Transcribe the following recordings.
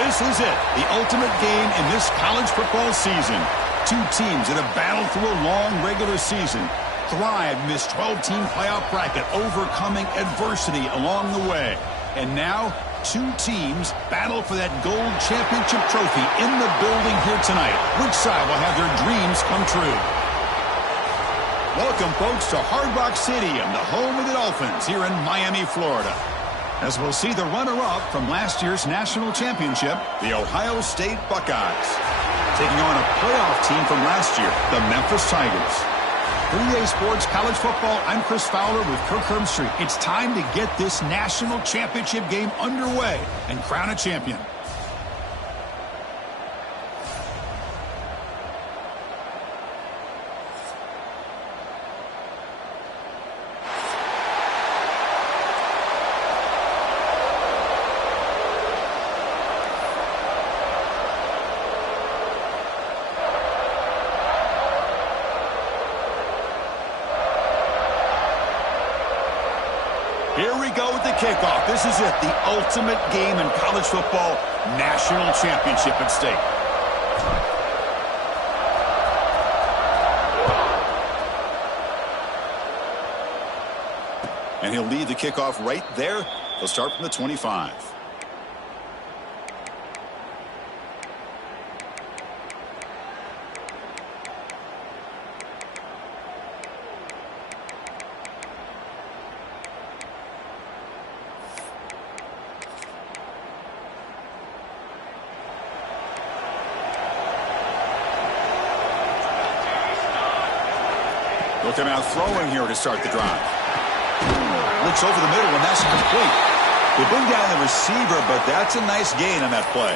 This is it, the ultimate game in this college football season. Two teams that have battled through a long regular season, thrived in this 12-team playoff bracket, overcoming adversity along the way. And now, two teams battle for that gold championship trophy in the building here tonight. Which side will have their dreams come true? Welcome, folks, to Hard Rock Stadium, the home of the Dolphins here in Miami, Florida. As we'll see the runner-up from last year's national championship, the Ohio State Buckeyes, taking on a playoff team from last year, the Memphis Tigers. For EA Sports College Football, I'm Chris Fowler with Kirk Herbstreit. It's time to get this national championship game underway and crown a champion. Here we go with the kickoff. This is it, the ultimate game in college football, national championship at stake. And he'll lead the kickoff right there. He'll start from the 25. Looking out throwing here to start the drive. Looks over the middle, and that's complete. They bring down the receiver, but that's a nice gain on that play.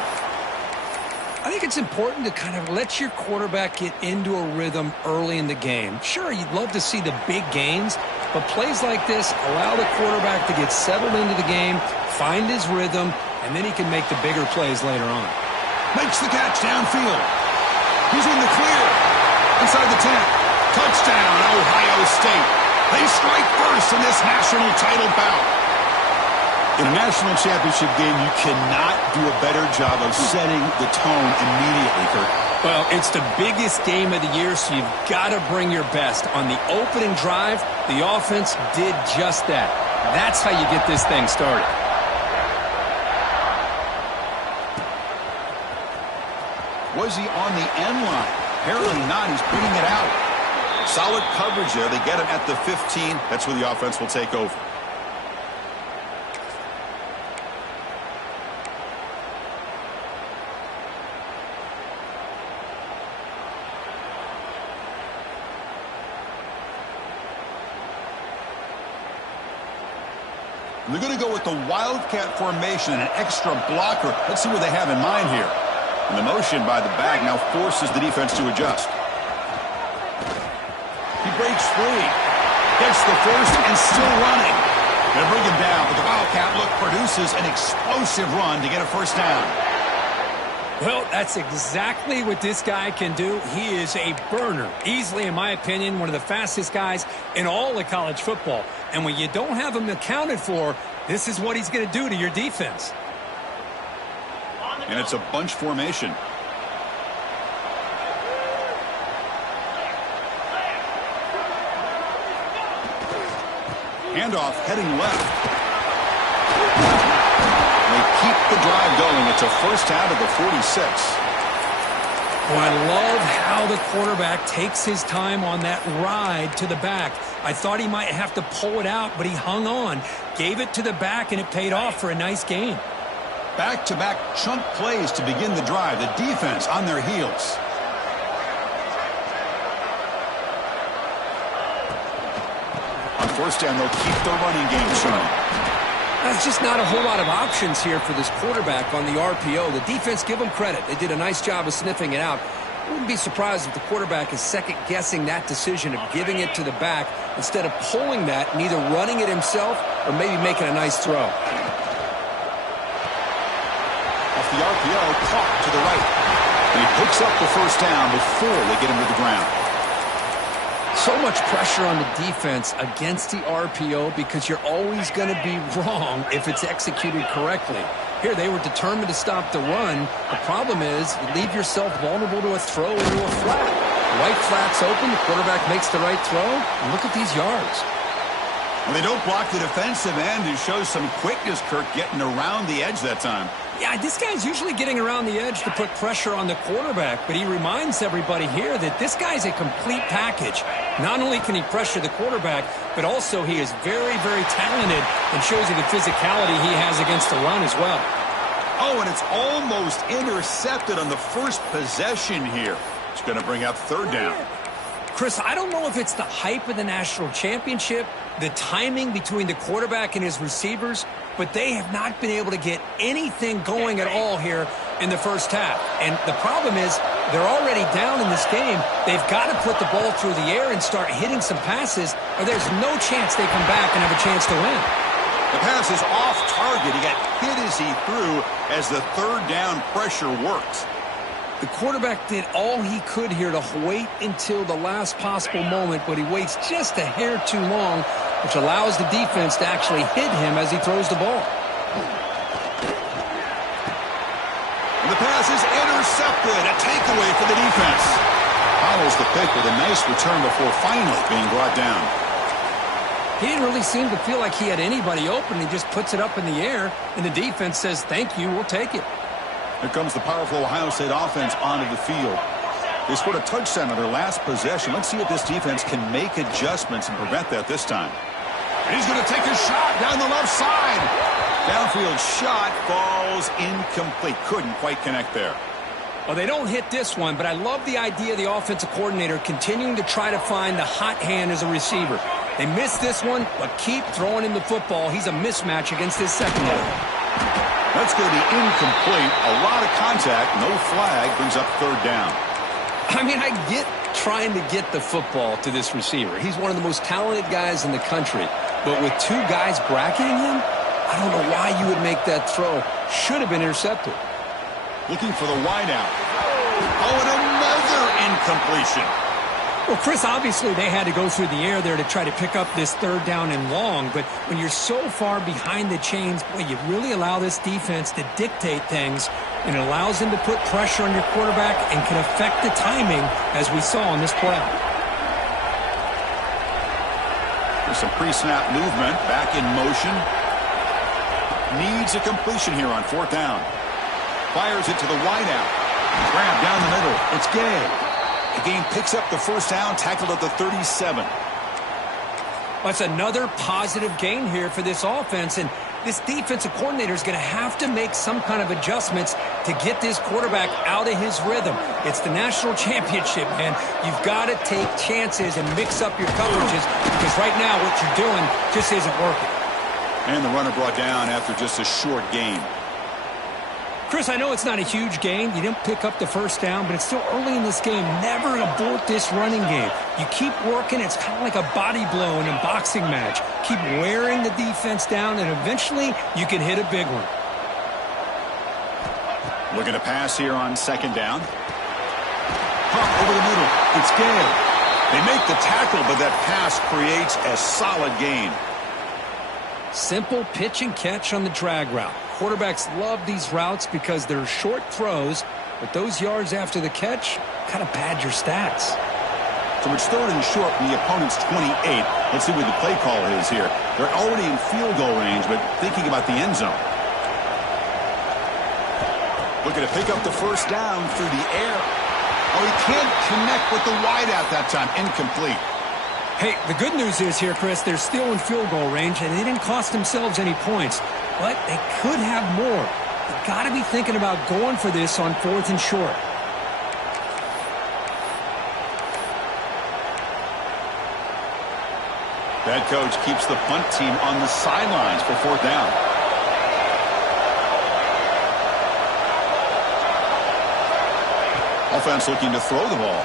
I think it's important to kind of let your quarterback get into a rhythm early in the game. Sure, you'd love to see the big gains, but plays like this allow the quarterback to get settled into the game, find his rhythm, and then he can make the bigger plays later on. Makes the catch downfield. He's in the clear. Inside the 10. Touchdown, Ohio State. They strike first in this national title bout. In a national championship game, you cannot do a better job of setting the tone immediately, Kirk. Well, it's the biggest game of the year, so you've got to bring your best. On the opening drive, the offense did just that. That's how you get this thing started. Was he on the end line? Apparently not. He's bringing it out. Solid coverage there. They get him at the 15. That's where the offense will take over. They're going to go with the Wildcat formation and an extra blocker. Let's see what they have in mind here. And the motion by the back now forces the defense to adjust. He breaks free. Gets the first and still running. They'll bring him down, but the Wildcat look produces an explosive run to get a first down. Well, that's exactly what this guy can do. He is a burner. Easily, in my opinion, one of the fastest guys in all of college football. And when you don't have him accounted for, this is what he's going to do to your defense. And it's a bunch formation. Handoff heading left. They keep the drive going. It's a first out of the 46. Oh, I love how the quarterback takes his time on that ride to the back. I thought he might have to pull it out, but he hung on. Gave it to the back, and it paid off for a nice gain. Back-to-back chunk plays to begin the drive. The defense on their heels. On first down, they'll keep the running game showing. There's just not a whole lot of options here for this quarterback on the RPO. The defense, give them credit. They did a nice job of sniffing it out. I wouldn't be surprised if the quarterback is second-guessing that decision of giving it to the back instead of pulling that and either running it himself or maybe making a nice throw. Off the RPO, caught to the right. And he picks up the first down before they get him to the ground. So much pressure on the defense against the RPO because you're always going to be wrong if it's executed correctly. Here, they were determined to stop the run. The problem is you leave yourself vulnerable to a throw into a flat. The right flat's open, the quarterback makes the right throw, and look at these yards. Well, they don't block the defensive end and show some quickness, Kirk, getting around the edge that time. Yeah, this guy's usually getting around the edge to put pressure on the quarterback, but he reminds everybody here that this guy's a complete package. Not only can he pressure the quarterback, but also he is very, very talented and shows you the physicality he has against the run as well. Oh, and it's almost intercepted on the first possession here. It's going to bring up third down. Chris, I don't know if it's the hype of the national championship, the timing between the quarterback and his receivers, but they have not been able to get anything going at all here in the first half. And the problem is they're already down in this game. They've got to put the ball through the air and start hitting some passes, or there's no chance they come back and have a chance to win. The pass is off target. He got hit as he threw as the third down pressure works. The quarterback did all he could here to wait until the last possible moment, but he waits just a hair too long, which allows the defense to actually hit him as he throws the ball. And the pass is intercepted. A takeaway for the defense. Follows the pick with a nice return before finally being brought down. He didn't really seem to feel like he had anybody open. He just puts it up in the air, and the defense says, thank you, we'll take it. Here comes the powerful Ohio State offense onto the field. They scored a touchdown on their last possession. Let's see if this defense can make adjustments and prevent that this time. And he's going to take a shot down the left side. Downfield shot falls incomplete. Couldn't quite connect there. Well, they don't hit this one, but I love the idea of the offensive coordinator continuing to try to find the hot hand as a receiver. They missed this one, but keep throwing him the football. He's a mismatch against his secondary. That's going to be incomplete. A lot of contact. No flag. Brings up third down. I mean, I get trying to get the football to this receiver. He's one of the most talented guys in the country. But with two guys bracketing him, I don't know why you would make that throw. Should have been intercepted. Looking for the wideout. Oh, and another incompletion. Well, Chris, obviously they had to go through the air there to try to pick up this third down and long, but when you're so far behind the chains, boy, you really allow this defense to dictate things, and it allows them to put pressure on your quarterback and can affect the timing, as we saw on this play. There's some pre-snap movement, back in motion. Needs a completion here on fourth down. Fires it to the wideout. Grab down the middle. It's Gay. The game picks up the first down, tackled at the 37. That's another positive gain here for this offense, and this defensive coordinator is going to have to make some kind of adjustments to get this quarterback out of his rhythm. It's the national championship, man. You've got to take chances and mix up your coverages because right now what you're doing just isn't working. And the runner brought down after just a short gain. Chris, I know it's not a huge gain. You didn't pick up the first down, but it's still early in this game. Never abort this running game. You keep working. It's kind of like a body blow in a boxing match. Keep wearing the defense down, and eventually you can hit a big one. Looking to pass here on second down. Pump over the middle. It's Gale. They make the tackle, but that pass creates a solid gain. Simple pitch and catch on the drag route. Quarterbacks love these routes because they're short throws, but those yards after the catch kind of pad your stats. So it's third and short from the opponent's 28. Let's see what the play call is here. They're already in field goal range, but thinking about the end zone. Looking to pick up the first down through the air. Oh, he can't connect with the wideout that time. Incomplete. Hey, the good news is here, Chris, they're still in field goal range, and they didn't cost themselves any points. But they could have more. They've got to be thinking about going for this on fourth and short. That coach keeps the punt team on the sidelines for fourth down. Offense looking to throw the ball.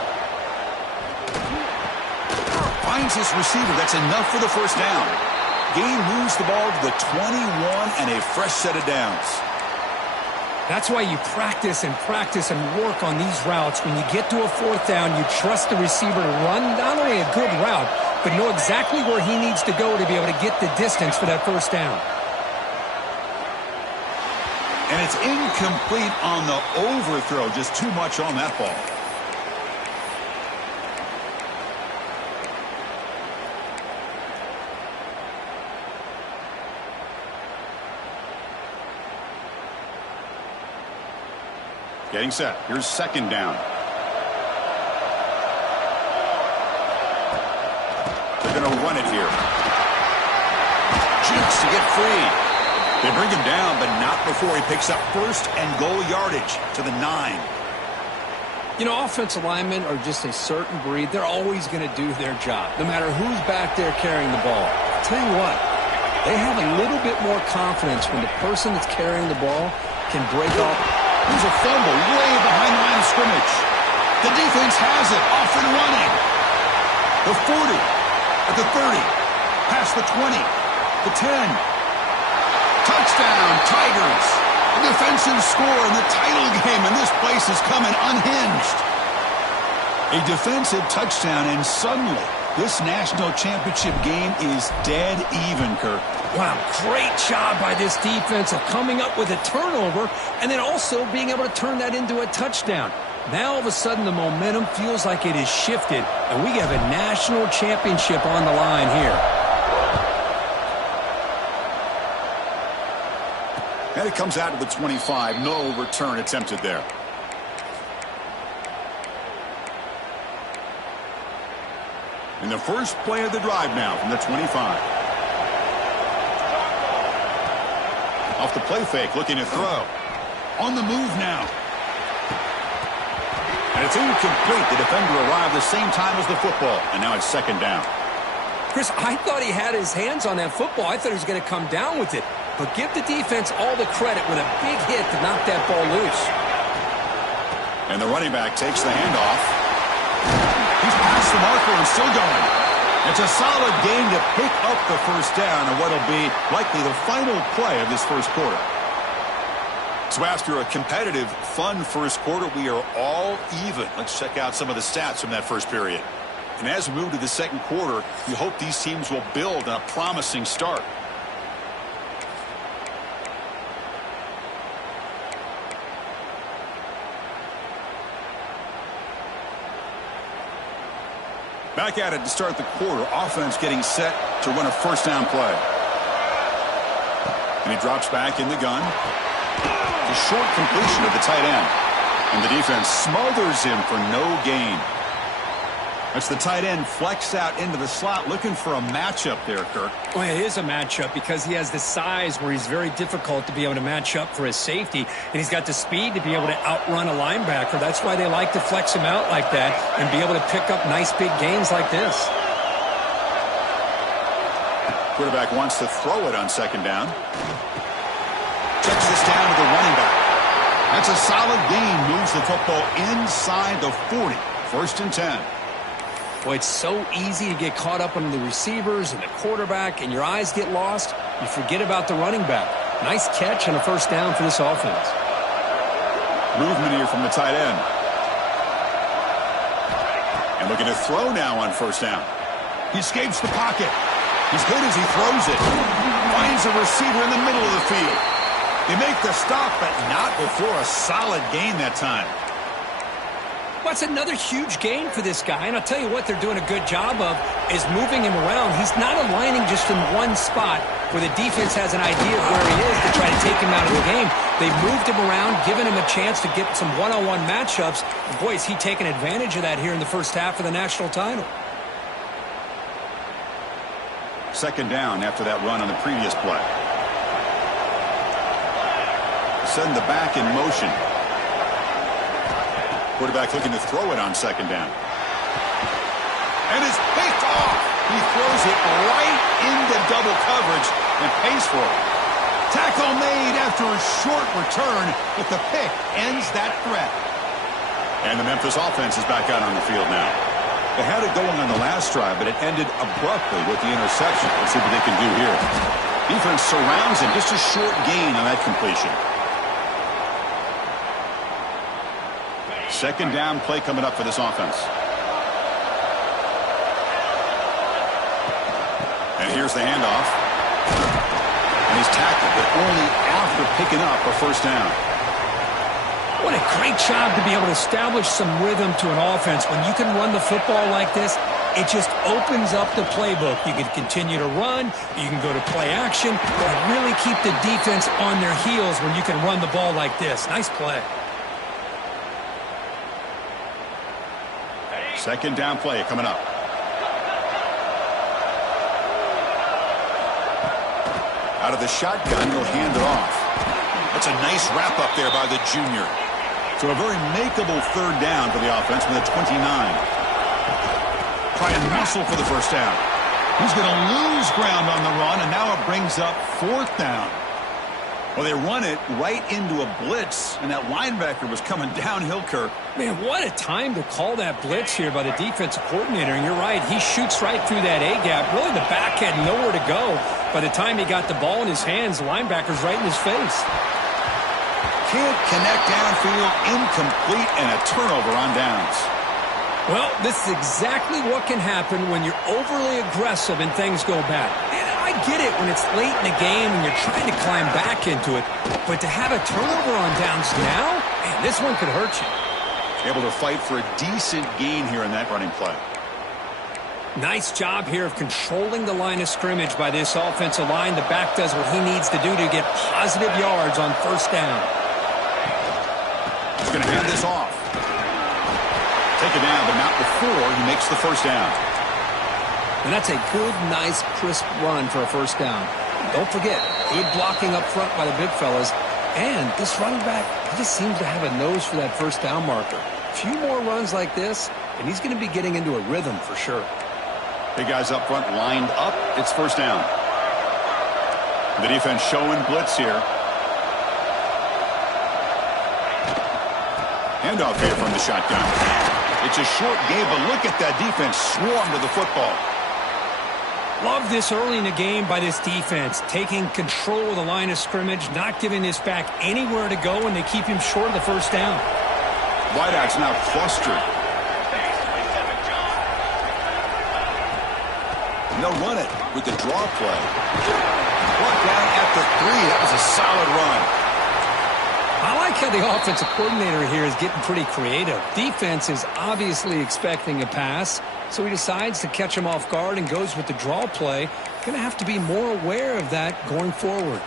Finds his receiver. That's enough for the first down. Gain moves the ball to the 21 and a fresh set of downs. That's why you practice and work on these routes. When you get to a fourth down, you trust the receiver to run not only a good route, but know exactly where he needs to go to be able to get the distance for that first down. And it's incomplete on the overthrow. Just too much on that ball. Getting set. Here's second down. They're going to run it here. Jukes to get free. They bring him down, but not before he picks up first and goal yardage to the 9. You know, offensive linemen are just a certain breed. They're always going to do their job, no matter who's back there carrying the ball. I'll tell you what, they have a little bit more confidence when the person that's carrying the ball can break off. There's a fumble way behind the line of scrimmage. The defense has it, off and running. The 40, at the 30, past the 20, the 10. Touchdown, Tigers. A defensive score in the title game, and this place is coming unhinged. A defensive touchdown, and suddenly this national championship game is dead even, Kirk. Wow, great job by this defense of coming up with a turnover and then also being able to turn that into a touchdown. Now all of a sudden the momentum feels like it is shifted, and we have a national championship on the line here. And it comes out to the 25. No return attempted there. In the first play of the drive now from the 25. Off the play fake, looking to throw. On the move now. And it's incomplete. The defender arrived the same time as the football. And now it's second down. Chris, I thought he had his hands on that football. I thought he was going to come down with it. But give the defense all the credit with a big hit to knock that ball loose. And the running back takes the handoff. He's past the marker and still going. It's a solid gain to pick up the first down and what will be likely the final play of this first quarter. So after a competitive, fun first quarter, we are all even. Let's check out some of the stats from that first period. And as we move to the second quarter, we hope these teams will build on a promising start. Back at it to start the quarter. Offense getting set to run a first down play. And he drops back in the gun. The short completion of the tight end. And the defense smothers him for no gain. That's the tight end flexed out into the slot, looking for a matchup there, Kirk. Well, it is a matchup because he has the size where he's very difficult to be able to match up for his safety, and he's got the speed to be able to outrun a linebacker. That's why they like to flex him out like that and be able to pick up nice big gains like this. Quarterback wants to throw it on second down. Checks this down to the running back. That's a solid gain. Moves the football inside the 40. First and 10. Boy, it's so easy to get caught up on the receivers and the quarterback, and your eyes get lost. You forget about the running back. Nice catch and a first down for this offense. Movement here from the tight end. And looking to throw now on first down. He escapes the pocket. He's good as he throws it. Finds a receiver in the middle of the field. They make the stop, but not before a solid gain that time. Well, it's another huge gain for this guy, and I'll tell you what they're doing a good job of is moving him around. He's not aligning just in one spot where the defense has an idea of where he is to try to take him out of the game. They've moved him around, given him a chance to get some one-on-one matchups. And boy, is he taking advantage of that here in the first half of the national title. Second down after that run on the previous play. Send the back in motion. Quarterback looking to throw it on second down. And it's picked off. He throws it right into double coverage and pays for it. Tackle made after a short return, but the pick ends that threat. And the Memphis offense is back out on the field now. They had it going on the last drive, but it ended abruptly with the interception. Let's see what they can do here. Defense surrounds him. Just a short gain on that completion. Second down play coming up for this offense. And here's the handoff. And he's tackled, but only after picking up a first down. What a great job to be able to establish some rhythm to an offense. When you can run the football like this, it just opens up the playbook. You can continue to run, you can go to play action, but really keep the defense on their heels when you can run the ball like this. Nice play. Second down play coming up. Out of the shotgun, he'll hand it off. That's a nice wrap up there by the junior. So a very makeable third down for the offense from the 29. Try and muscle for the first down. He's going to lose ground on the run, and now it brings up fourth down. Well, they run it right into a blitz, and that linebacker was coming downhill, Kirk. Man, what a time to call that blitz here by the defensive coordinator. And you're right, he shoots right through that A-gap. Really, the back had nowhere to go. By the time he got the ball in his hands, the linebacker's right in his face. Can't connect downfield, incomplete, and a turnover on downs. Well, this is exactly what can happen when you're overly aggressive and things go bad. And I get it when it's late in the game and you're trying to climb back into it. But to have a turnover on downs now, man, this one could hurt you. Able to fight for a decent gain here in that running play. Nice job here of controlling the line of scrimmage by this offensive line. The back does what he needs to do to get positive yards on first down. He's going to hand this off. Take it down, but not before he makes the first down. And that's a good, nice, crisp run for a first down. Don't forget, good blocking up front by the big fellas. And this running back, he just seems to have a nose for that first down marker. A few more runs like this, and he's going to be getting into a rhythm for sure. Big guys up front lined up. It's first down. The defense showing blitz here. Handoff here from the shotgun. It's a short game, but look at that defense swarm to the football. Love this early in the game by this defense, taking control of the line of scrimmage, not giving this back anywhere to go, and they keep him short of the first down. Wideouts now clustered. And they'll run it with the draw play. Brought down at the 3. That was a solid run. I like how the offensive coordinator here is getting pretty creative. Defense is obviously expecting a pass, so he decides to catch him off guard and goes with the draw play. Going to have to be more aware of that going forward.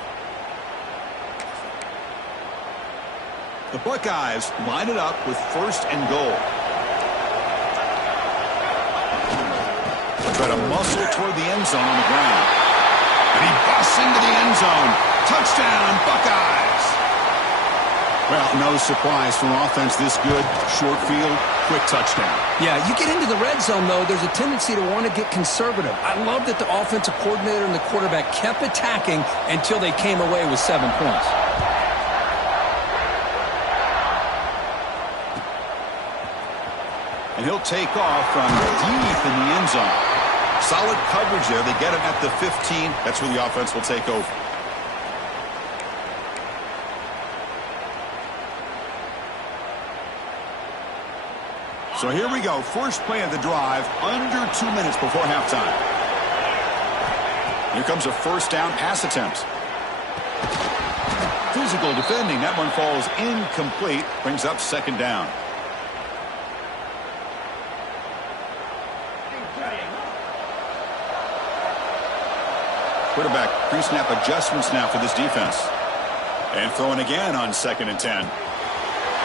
The Buckeyes line it up with first and goal. They'll try to muscle toward the end zone on the ground. And he busts into the end zone. Touchdown, Buckeyes! Well, no surprise from offense this good. Short field, quick touchdown. Yeah, you get into the red zone, though, there's a tendency to want to get conservative. I love that the offensive coordinator and the quarterback kept attacking until they came away with 7 points. And he'll take off from deep in the end zone. Solid coverage there. They get him at the 15. That's where the offense will take over. So here we go. First play of the drive, under 2 minutes before halftime. Here comes a first down pass attempt. Physical defending. That one falls incomplete. Brings up second down. Quarterback pre-snap adjustments now for this defense. And throwing again on 2nd and 10.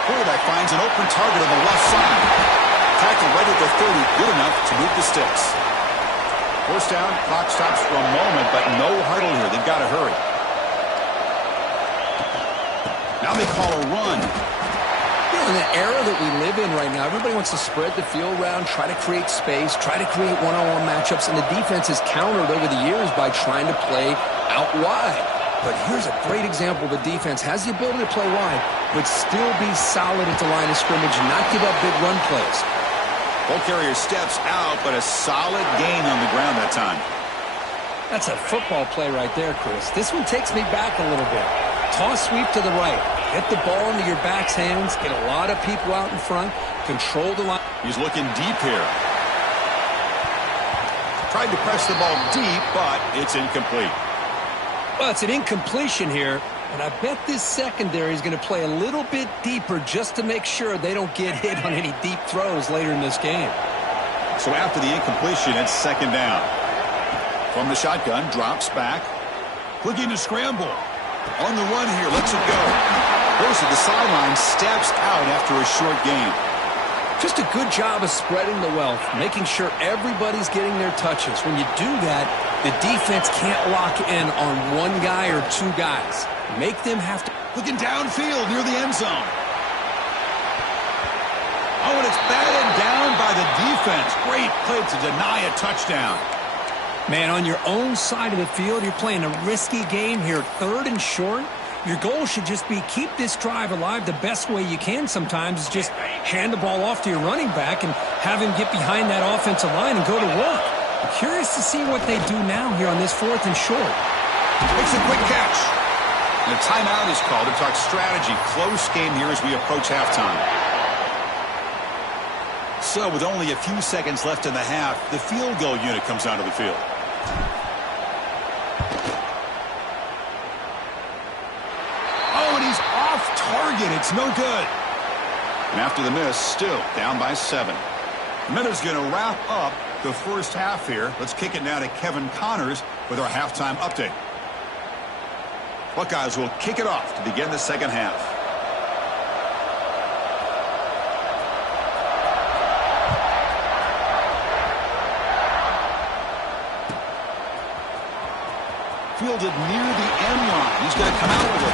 Quarterback finds an open target on the left side. Tackled right at the 30, good enough to move the sticks. First down, clock stops for a moment, but no huddle here. They've got to hurry. Now they call a run. In the era that we live in right now, everybody wants to spread the field around, try to create space, try to create one-on-one matchups, and the defense has countered over the years by trying to play out wide. But here's a great example. The defense has the ability to play wide, but still be solid at the line of scrimmage and not give up big run plays. Ball carrier steps out, but a solid gain on the ground that time. That's a football play right there, Chris. This one takes me back a little bit. Toss sweep to the right. Get the ball into your back's hands, get a lot of people out in front, control the line. He's looking deep here. Tried to press the ball deep, but it's incomplete. Well, it's an incompletion here, and I bet this secondary is going to play a little bit deeper just to make sure they don't get hit on any deep throws later in this game. So after the incompletion, it's second down. From the shotgun, drops back. Looking to scramble. On the run here, lets it go. Goes to the sideline, steps out after a short gain. Just a good job of spreading the wealth, making sure everybody's getting their touches. When you do that, the defense can't lock in on one guy or two guys. Make them have to. Looking downfield near the end zone. Oh, and it's batted down by the defense. Great play to deny a touchdown. Man, on your own side of the field, you're playing a risky game here, 3rd and short. Your goal should just be keep this drive alive the best way you can sometimes is just hand the ball off to your running back and have him get behind that offensive line and go to work. I'm curious to see what they do now here on this 4th and short. Makes a quick catch. And a timeout is called to talk strategy. Close game here as we approach halftime. So with only a few seconds left in the half, the field goal unit comes onto the field. Oh, and he's off target. It's no good. And after the miss, still down by 7. Miller's going to wrap up the first half here. Let's kick it now to Kevin Connors with our halftime update. Buckeyes will kick it off to begin the second half. Fielded near the end line. He's going to come out with it.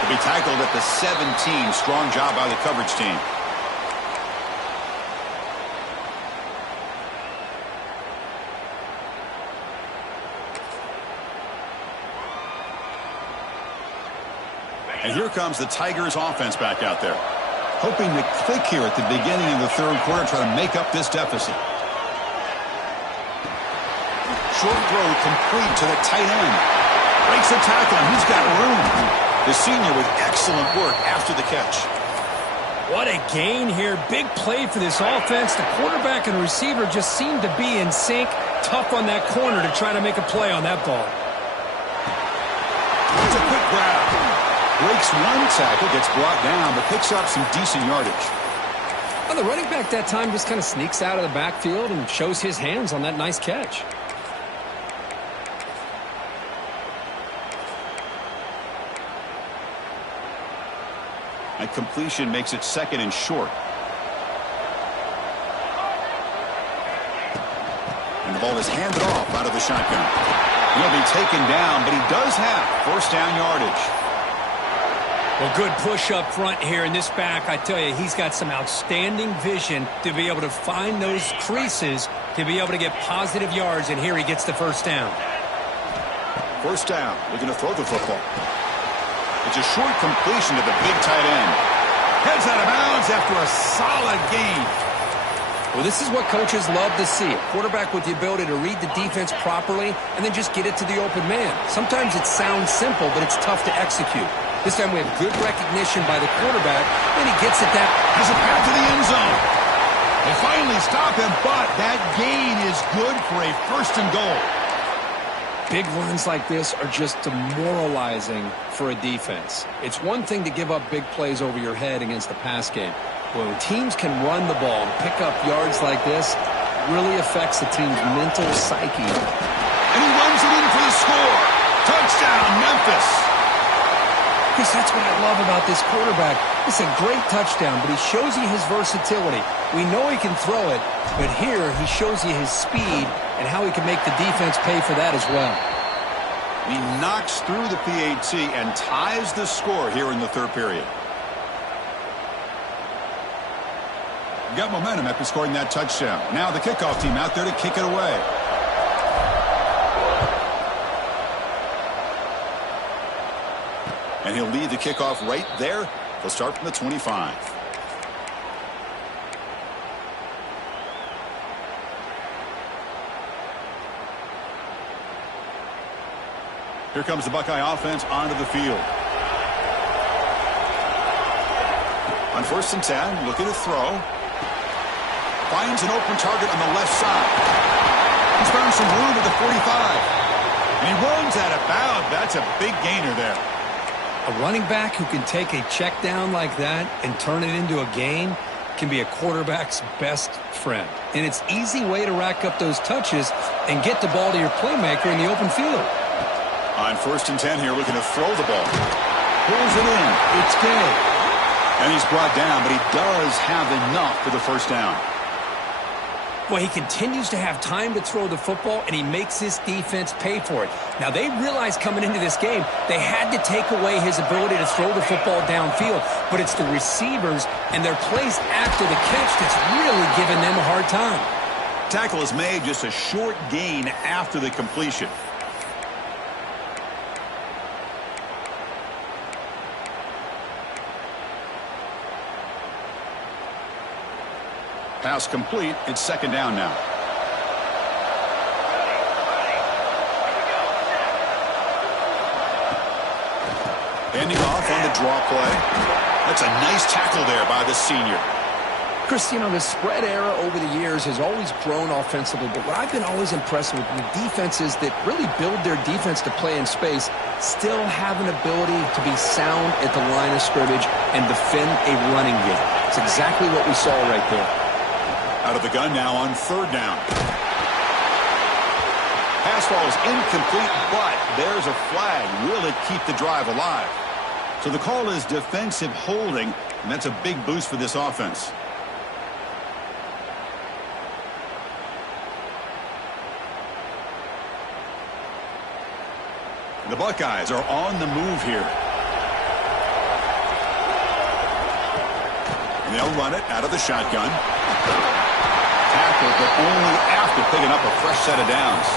He'll be tackled at the 17. Strong job by the coverage team. And here comes the Tigers offense back out there. Hoping to click here at the beginning of the third quarter, try to make up this deficit. Short throw complete to the tight end. Breaks the tackle, and he's got room. The senior with excellent work after the catch. What a gain here. Big play for this offense. The quarterback and receiver just seem to be in sync. Tough on that corner to try to make a play on that ball. It's a quick grab. Breaks one tackle, gets brought down, but picks up some decent yardage. Well, the running back that time just kind of sneaks out of the backfield and shows his hands on that nice catch. A completion makes it second and short. And the ball is handed off out of the shotgun. He'll be taken down, but he does have first down yardage. Well, good push up front here in this back. I tell you, he's got some outstanding vision to be able to find those creases to be able to get positive yards, and here he gets the first down. First down, looking to throw the football. It's a short completion to the big tight end. Heads out of bounds after a solid gain. Well, this is what coaches love to see. A quarterback with the ability to read the defense properly and then just get it to the open man. Sometimes it sounds simple, but it's tough to execute. This time we have good recognition by the quarterback, and he gets it that. Has a path to the end zone. They finally stop him, but that gain is good for a first and goal. Big runs like this are just demoralizing for a defense. It's one thing to give up big plays over your head against the pass game. When teams can run the ball and pick up yards like this, it really affects the team's mental psyche. And he runs it in for the score. Touchdown, Memphis. Chris, that's what I love about this quarterback. It's a great touchdown, but he shows you his versatility. We know he can throw it, but here he shows you his speed and how he can make the defense pay for that as well. He knocks through the PAT and ties the score here in the third period. Got momentum after scoring that touchdown. Now the kickoff team out there to kick it away. And he'll lead the kickoff right there. He'll start from the 25. Here comes the Buckeye offense onto the field. On 1st and 10, looking to throw. Finds an open target on the left side. He's found some room at the 45. And he runs out of bounds. That's a big gainer there. A running back who can take a check down like that and turn it into a gain can be a quarterback's best friend. And it's an easy way to rack up those touches and get the ball to your playmaker in the open field. On 1st and 10 here, looking to throw the ball. Pulls it in. It's Gay. And he's brought down, but he does have enough for the first down. Well, he continues to have time to throw the football, and he makes his defense pay for it. Now, they realized coming into this game they had to take away his ability to throw the football downfield, but it's the receivers and their plays after the catch that's really giving them a hard time. Tackle is made, just a short gain after the completion. Pass complete. It's 2nd down now. Ending off on the draw play. That's a nice tackle there by the senior. Chris, you know, the spread era over the years has always grown offensively, but what I've been always impressed with defenses that really build their defense to play in space still have an ability to be sound at the line of scrimmage and defend a running game. It's exactly what we saw right there. Out of the gun now on 3rd down. Pass ball is incomplete, but there's a flag. Will it keep the drive alive? So the call is defensive holding, and that's a big boost for this offense. The Buckeyes are on the move here. And they'll run it out of the shotgun. Tackle, but only after picking up a fresh set of downs.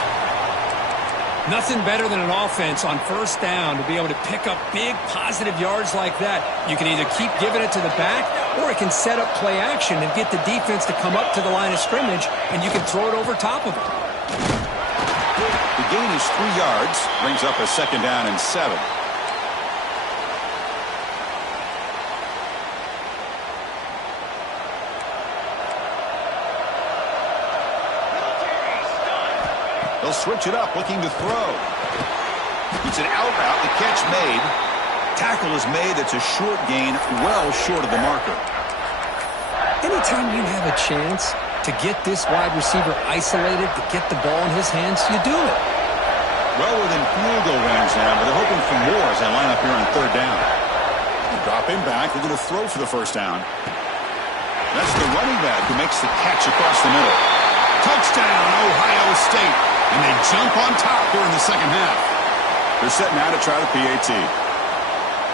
Nothing better than an offense on 1st down to be able to pick up big positive yards like that. You can either keep giving it to the back, or it can set up play action and get the defense to come up to the line of scrimmage, and you can throw it over top of it. The gain is 3 yards, brings up a 2nd down and 7. They'll switch it up, looking to throw. It's an out route, the catch made. Tackle is made, it's a short gain, well short of the marker. Anytime you have a chance to get this wide receiver isolated, to get the ball in his hands, you do it. Well within field goal range now, but they're hoping for more as they line up here on 3rd down. They drop him back, they're going to throw for the first down. That's the running back who makes the catch across the middle. Touchdown, Ohio State. And they jump on top here in the 2nd half. They're setting out to try the PAT.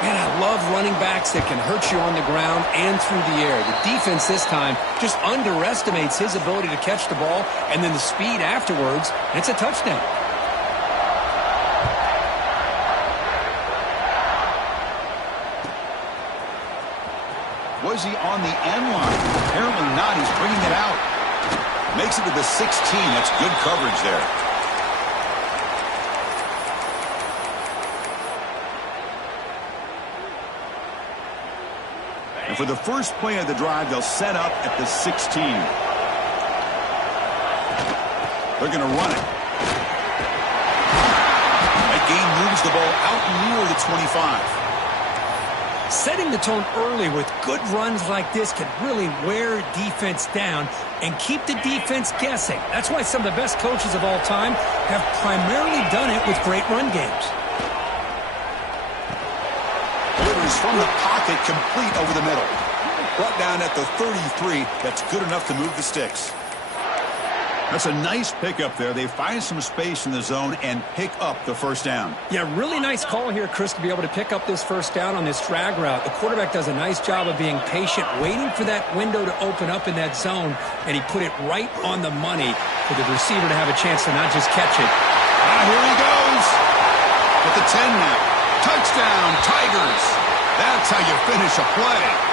Man, I love running backs that can hurt you on the ground and through the air. The defense this time just underestimates his ability to catch the ball, and then the speed afterwards, and it's a touchdown. Was he on the end line? Apparently not. He's bringing it out. Makes it to the 16. That's good coverage there. And for the first play of the drive, they'll set up at the 16. They're going to run it. That gain moves the ball out near the 25. Setting the tone early with good runs like this can really wear defense down and keep the defense guessing. That's why some of the best coaches of all time have primarily done it with great run games. Delivers from the pocket, complete over the middle. Brought down at the 33. That's good enough to move the sticks. That's a nice pickup there. They find some space in the zone and pick up the first down. Yeah, really nice call here, Chris, to be able to pick up this first down on this drag route. The quarterback does a nice job of being patient, waiting for that window to open up in that zone, and he put it right on the money for the receiver to have a chance to not just catch it. Ah, here he goes. At the 10 now. Touchdown, Tigers. That's how you finish a play.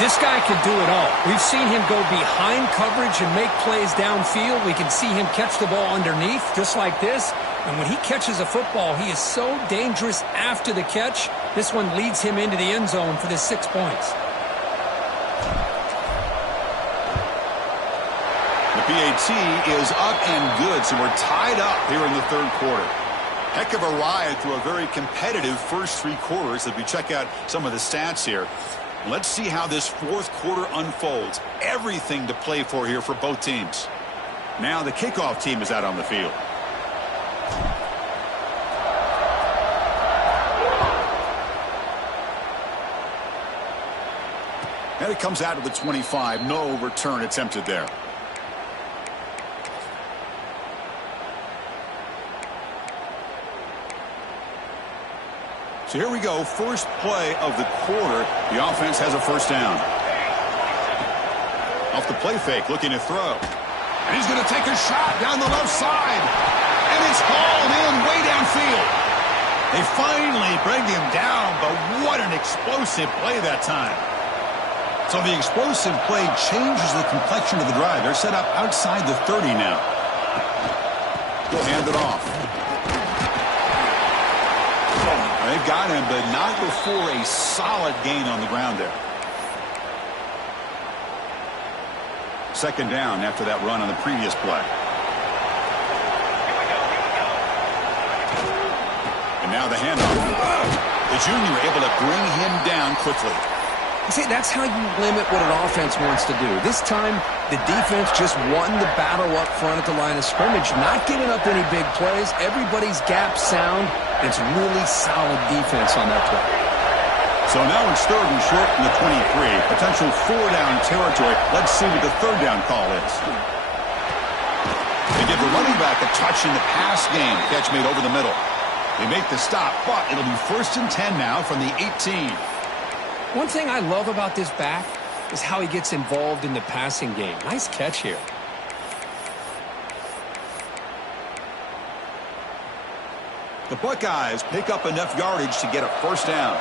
This guy can do it all. We've seen him go behind coverage and make plays downfield. We can see him catch the ball underneath, just like this. And when he catches a football, he is so dangerous after the catch. This one leads him into the end zone for the 6 points. tee is up and good, so we're tied up here in the third quarter. Heck of a ride through a very competitive first three quarters as we check out some of the stats here. Let's see how this fourth quarter unfolds. Everything to play for here for both teams. Now the kickoff team is out on the field. And it comes out of the 25. No return attempted there. So here we go. First play of the quarter. The offense has a first down. Off the play fake, looking to throw. And he's going to take a shot down the left side. And it's hauled in way downfield. They finally bring him down, but what an explosive play that time. So the explosive play changes the complexion of the drive. They're set up outside the 30 now. They'll hand it off. They've got him, but not before a solid gain on the ground there. Second down after that run on the previous play. And now the handoff. The junior able to bring him down quickly. See, that's how you limit what an offense wants to do. This time, the defense just won the battle up front at the line of scrimmage, not giving up any big plays. Everybody's gap sound. It's really solid defense on that play. So now it's third and short from the 23. Potential four-down territory. Let's see what the third down call is. They give the running back a touch in the pass game. Catch made over the middle. They make the stop, but it'll be first and 10 now from the 18. One thing I love about this back is how he gets involved in the passing game. Nice catch here. The Buckeyes pick up enough yardage to get a first down.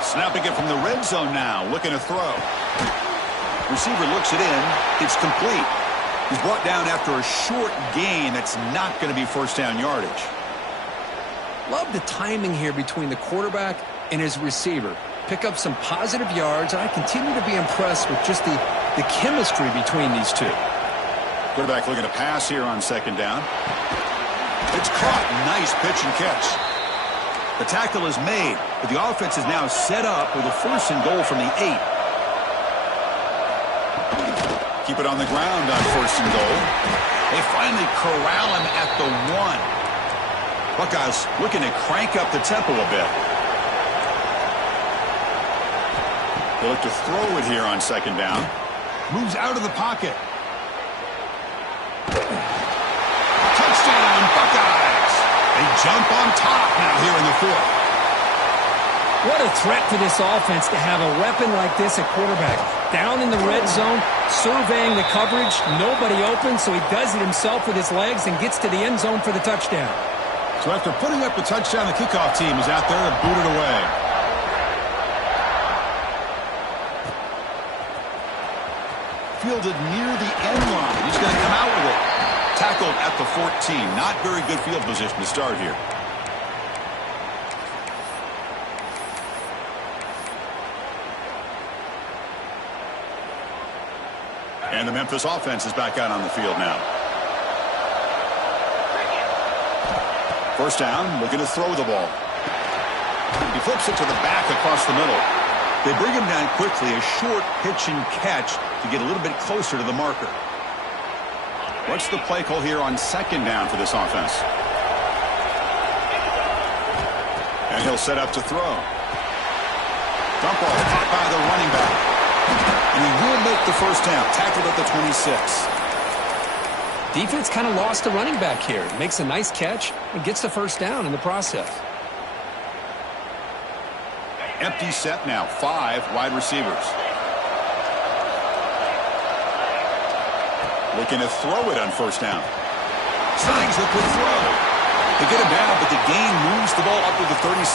Snapping it from the red zone now, looking to throw. Receiver looks it in. It's complete. He's brought down after a short gain. That's not going to be first down yardage. Love the timing here between the quarterback and his receiver. Pick up some positive yards, and I continue to be impressed with just the chemistry between these two. Quarterback looking to pass here on second down. It's caught. Nice pitch and catch. The tackle is made, but the offense is now set up with a first and goal from the 8. Keep it on the ground on first and goal. They finally corral him at the 1. Buckeyes looking to crank up the tempo a bit. They look to throw it here on second down. Moves out of the pocket. Touchdown, Buckeyes! They jump on top now here in the fourth. What a threat for this offense to have a weapon like this at quarterback. Down in the red zone, surveying the coverage, nobody open, so he does it himself with his legs and gets to the end zone for the touchdown. So after putting up the touchdown, the kickoff team is out there to boot it away. Fielded near the end line. He's going to come out with it. Tackled at the 14. Not very good field position to start here. And the Memphis offense is back out on the field now. First down, looking to throw the ball. He flips it to the back across the middle. They bring him down quickly, a short pitch and catch to get a little bit closer to the marker. What's the play call here on second down for this offense? And he'll set up to throw. Dump ball caught by the running back. And he will make the first down, tackled at the 26. Defense kind of lost the running back here. Makes a nice catch and gets the first down in the process. Empty set now, 5 wide receivers. Looking to throw it on first down. Signs the quick throw. They get him down, but the gain moves the ball up to the 36.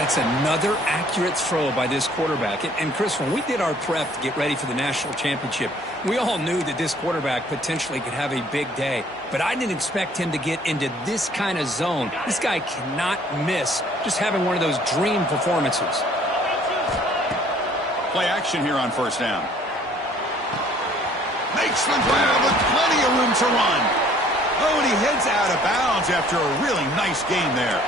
That's another accurate throw by this quarterback. And Chris, when we did our prep to get ready for the national championship, we all knew that this quarterback potentially could have a big day. But I didn't expect him to get into this kind of zone. This guy cannot miss just having one of those dream performances. Play action here on first down. Makes the grab with plenty of room to run. Oh, and he heads out of bounds after a really nice game there.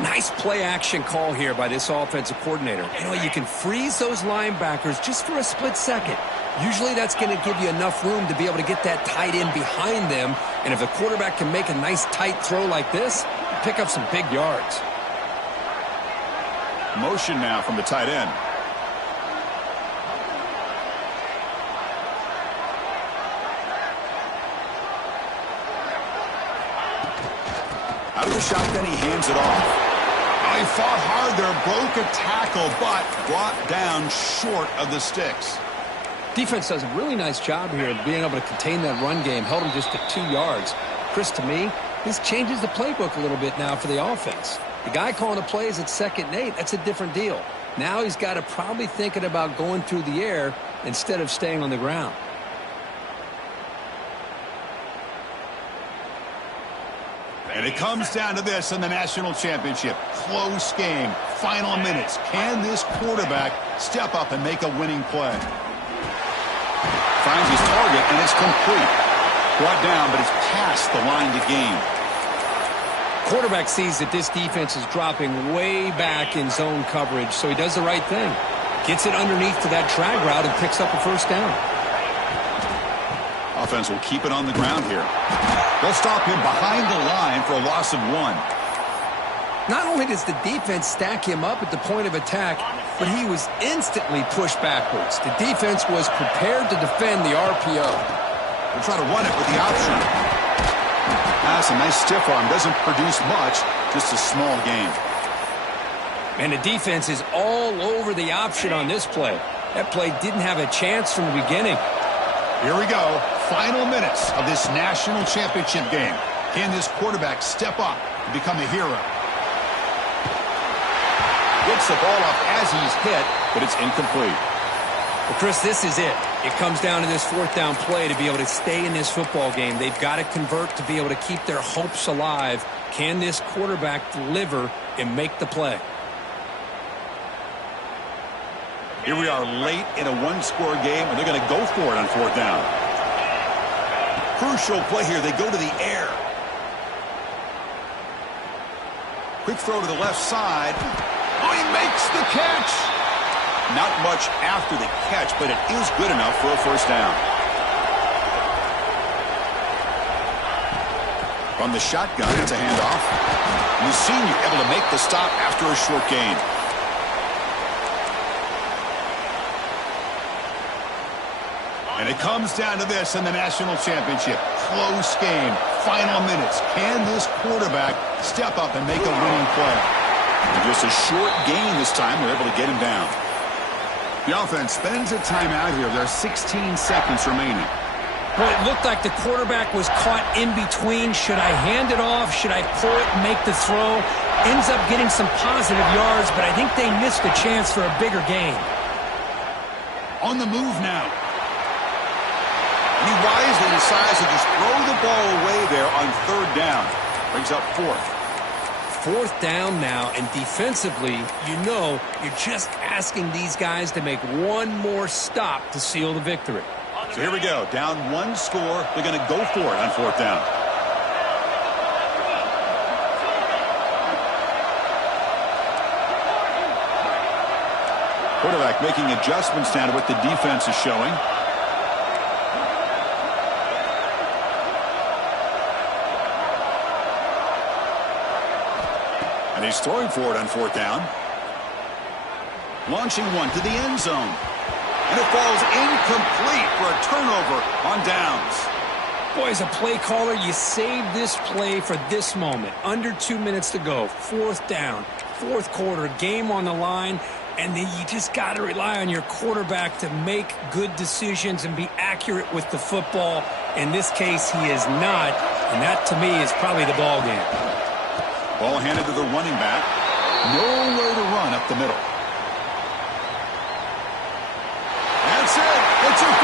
Nice play action call here by this offensive coordinator. You know, you can freeze those linebackers just for a split second. Usually that's going to give you enough room to be able to get that tight end behind them. And if the quarterback can make a nice tight throw like this, pick up some big yards. Motion now from the tight end. Out of the shotgun, he hands it off. Oh, he fought hard there, broke a tackle, but brought down short of the sticks. Defense does a really nice job here of being able to contain that run game, held him just at 2 yards. Chris, to me, this changes the playbook a little bit now for the offense. The guy calling the plays at 2nd and 8, that's a different deal. Now he's got to probably thinking about going through the air instead of staying on the ground. And it comes down to this in the national championship. Close game, final minutes. Can this quarterback step up and make a winning play? Finds his target, and it's complete. Brought down, but it's past the line to gain. Quarterback sees that this defense is dropping way back in zone coverage, so he does the right thing. Gets it underneath to that drag route and picks up a first down. Offense will keep it on the ground here. They'll stop him behind the line for a loss of 1. Not only does the defense stack him up at the point of attack, but he was instantly pushed backwards. The defense was prepared to defend the RPO. They'll try to run it with the option. That's a nice stiff arm. Doesn't produce much, just a small gain. And the defense is all over the option on this play. That play didn't have a chance from the beginning. Here we go. Final minutes of this national championship game. Can this quarterback step up and become a hero? Gets the ball up as he's hit, but it's incomplete. Well, Chris, this is it. It comes down to this 4th down play to be able to stay in this football game. They've got to convert to be able to keep their hopes alive. Can this quarterback deliver and make the play? Here we are late in a 1-score game, and they're going to go for it on 4th down. Crucial play here. They go to the air. Quick throw to the left side. Oh, he makes the catch. Not much after the catch, but it is good enough for a first down. From the shotgun, it's a handoff. And the senior able to make the stop after a short gain. And it comes down to this in the national championship. Close game, final minutes. Can this quarterback step up and make a winning play? And just a short gain this time. They're able to get him down. The offense spends a timeout here. There are 16 seconds remaining. Well, it looked like the quarterback was caught in between. Should I hand it off? Should I pull it and make the throw? Ends up getting some positive yards, but I think they missed a chance for a bigger gain. On the move now. He wisely decides to just throw the ball away there on 3rd down. Brings up 4th. 4th down now, and defensively, you know, you're just asking these guys to make one more stop to seal the victory. So here we go. Down 1 score. They're going to go for it on 4th down. Quarterback making adjustments now to what the defense is showing. And he's throwing for it on 4th down. Launching one to the end zone. And it falls incomplete for a turnover on downs. Boy, as a play caller, you save this play for this moment. Under 2 minutes to go. 4th down. 4th quarter. Game on the line. And then you just got to rely on your quarterback to make good decisions and be accurate with the football. In this case, he is not. And that, to me, is probably the ball game. Ball handed to the running back. Nowhere to run up the middle.